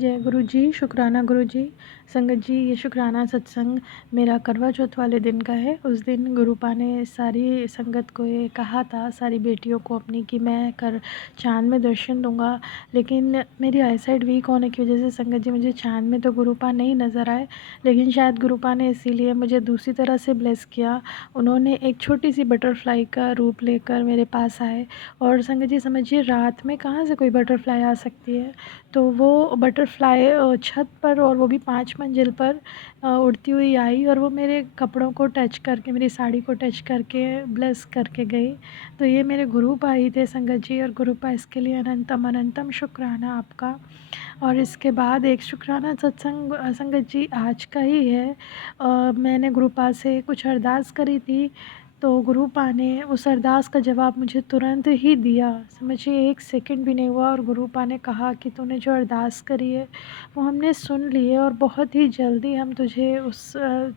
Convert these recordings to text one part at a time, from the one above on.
जय गुरु जी, शुक्राना गुरु जी। संगत जी, ये शुक्राना सत्संग मेरा करवा चौथ वाले दिन का है। उस दिन गुरुपा ने सारी संगत को ये कहा था, सारी बेटियों को अपनी, कि मैं चाँद में दर्शन दूंगा। लेकिन मेरी आईसाइट वीक होने की वजह से संगत जी मुझे चाँद में तो गुरुपा नहीं नज़र आए। लेकिन शायद गुरुपा ने इसीलिए मुझे दूसरी तरह से ब्लेस किया। उन्होंने एक छोटी सी बटरफ्लाई का रूप लेकर मेरे पास आए। और संगत जी समझिए, रात में कहाँ से कोई बटरफ्लाई आ सकती है। तो वो बटरफ्लाई छत पर, और वो भी 5 मंजिल पर उड़ती हुई आई, और वो मेरे कपड़ों को टच करके, मेरी साड़ी को टच करके ब्लेस करके गई। तो ये मेरे गुरुपा ही थे संगत जी, और गुरुपा इसके लिए अनंतम अनंतम शुक्राना आपका। और इसके बाद एक शुक्राना सत्संग संगत जी आज का ही है। मैंने गुरुपा से कुछ अरदास करी थी, तो गुरुपा ने उस अरदास का जवाब मुझे तुरंत ही दिया। समझिए 1 सेकंड भी नहीं हुआ, और गुरुपा ने कहा कि तूने जो अरदास करी है वो हमने सुन ली है, और बहुत ही जल्दी हम तुझे उस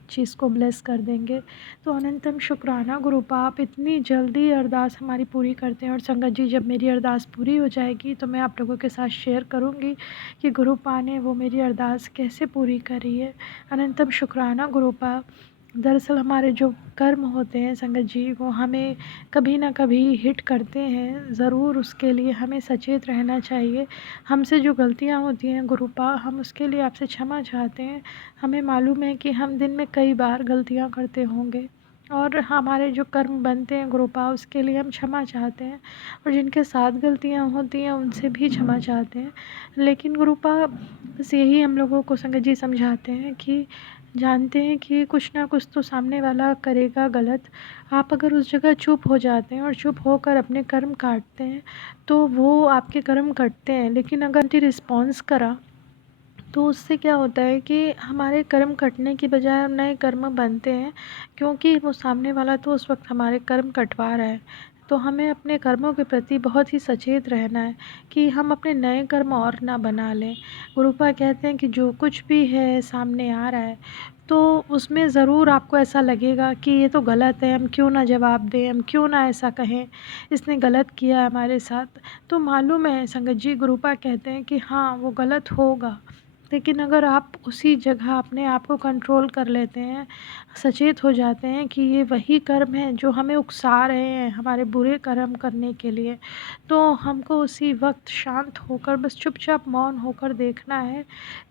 चीज़ को ब्लेस कर देंगे। तो अनंतम शुक्राना गुरुपा, आप इतनी जल्दी अरदास हमारी पूरी करते हैं। और संगत जी, जब मेरी अरदास पूरी हो जाएगी तो मैं आप लोगों के साथ शेयर करूँगी कि गुरुपा ने वो मेरी अरदास कैसे पूरी करी है। अनंतम शुक्राना गुरुपा। दरअसल हमारे जो कर्म होते हैं संगत जी, वो हमें कभी ना कभी हिट करते हैं। ज़रूर उसके लिए हमें सचेत रहना चाहिए। हमसे जो गलतियां होती हैं गुरुपा, हम उसके लिए आपसे क्षमा चाहते हैं। हमें मालूम है कि हम दिन में कई बार गलतियां करते होंगे, और हमारे जो कर्म बनते हैं गुरुपा, उसके लिए हम क्षमा चाहते हैं। और जिनके साथ गलतियां होती हैं उनसे भी क्षमा चाहते हैं। लेकिन गुरुपा, बस यही हम लोगों को संगत जी समझाते हैं कि जानते हैं कि कुछ ना कुछ तो सामने वाला करेगा गलत। आप अगर उस जगह चुप हो जाते हैं और चुप होकर अपने कर्म काटते हैं, तो वो आपके कर्म कटते हैं। लेकिन अगर रिस्पॉन्स करा, तो उससे क्या होता है कि हमारे कर्म कटने की बजाय नए कर्म बनते हैं, क्योंकि वो सामने वाला तो उस वक्त हमारे कर्म कटवा रहा है। तो हमें अपने कर्मों के प्रति बहुत ही सचेत रहना है कि हम अपने नए कर्म और ना बना लें। गुरुपा कहते हैं कि जो कुछ भी है सामने आ रहा है, तो उसमें ज़रूर आपको ऐसा लगेगा कि ये तो गलत है, हम क्यों ना जवाब दें, हम क्यों ना ऐसा कहें, इसने गलत किया है हमारे साथ। तो मालूम है संगत जी, गुरुपा कहते हैं कि हाँ वो गलत होगा, लेकिन अगर आप उसी जगह अपने आप को कंट्रोल कर लेते हैं, सचेत हो जाते हैं कि ये वही कर्म है जो हमें उकसा रहे हैं हमारे बुरे कर्म करने के लिए, तो हमको उसी वक्त शांत होकर बस चुपचाप मौन होकर देखना है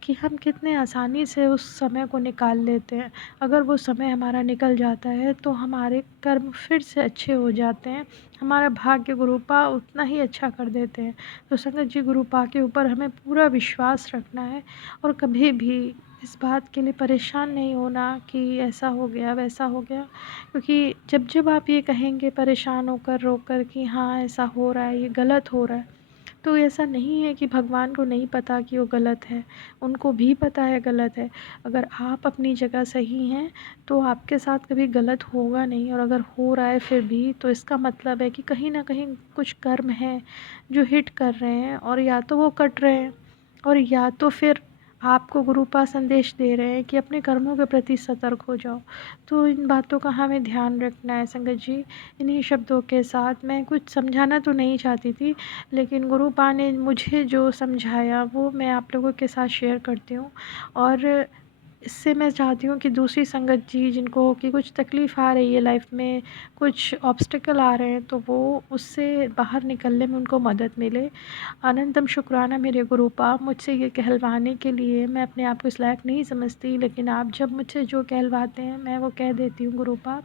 कि हम कितने आसानी से उस समय को निकाल लेते हैं। अगर वो समय हमारा निकल जाता है तो हमारे कर्म फिर से अच्छे हो जाते हैं, हमारा भाग्य गुरुपा उतना ही अच्छा कर देते हैं। तो संगत जी, गुरुपा के ऊपर हमें पूरा विश्वास रखना है, और कभी भी इस बात के लिए परेशान नहीं होना कि ऐसा हो गया वैसा हो गया। क्योंकि जब जब आप ये कहेंगे परेशान होकर रोकर कि हाँ ऐसा हो रहा है, ये गलत हो रहा है, तो ऐसा नहीं है कि भगवान को नहीं पता कि वो गलत है, उनको भी पता है गलत है। अगर आप अपनी जगह सही हैं तो आपके साथ कभी गलत होगा नहीं, और अगर हो रहा है फिर भी, तो इसका मतलब है कि कहीं ना कहीं कुछ कर्म हैं जो हिट कर रहे हैं, और या तो वो कट रहे हैं, और या तो फिर आपको गुरुपा संदेश दे रहे हैं कि अपने कर्मों के प्रति सतर्क हो जाओ। तो इन बातों का हमें ध्यान रखना है संगत जी। इन्हीं शब्दों के साथ मैं कुछ समझाना तो नहीं चाहती थी, लेकिन गुरुपा ने मुझे जो समझाया वो मैं आप लोगों के साथ शेयर करती हूँ। और इससे मैं चाहती हूँ कि दूसरी संगत जी जिनको कि कुछ तकलीफ़ आ रही है लाइफ में, कुछ ऑब्स्टिकल आ रहे हैं, तो वो उससे बाहर निकलने में उनको मदद मिले। अनंतम शुक्राना मेरे गुरुपा, मुझसे ये कहलवाने के लिए। मैं अपने आप को इस लायक नहीं समझती, लेकिन आप जब मुझसे जो कहलवाते हैं मैं वो कह देती हूँ गुरुपा।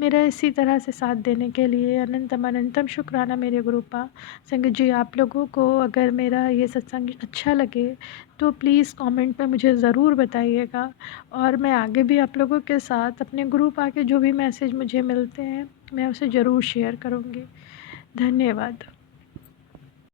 मेरा इसी तरह से साथ देने के लिए अनंतम अनंतम शुक्राना मेरे गुरुपा। संगत जी, आप लोगों को अगर मेरा ये सत्संग अच्छा लगे तो प्लीज़ कमेंट में मुझे ज़रूर बताइएगा, और मैं आगे भी आप लोगों के साथ अपने गुरुपा के जो भी मैसेज मुझे मिलते हैं मैं उसे ज़रूर शेयर करूँगी। धन्यवाद।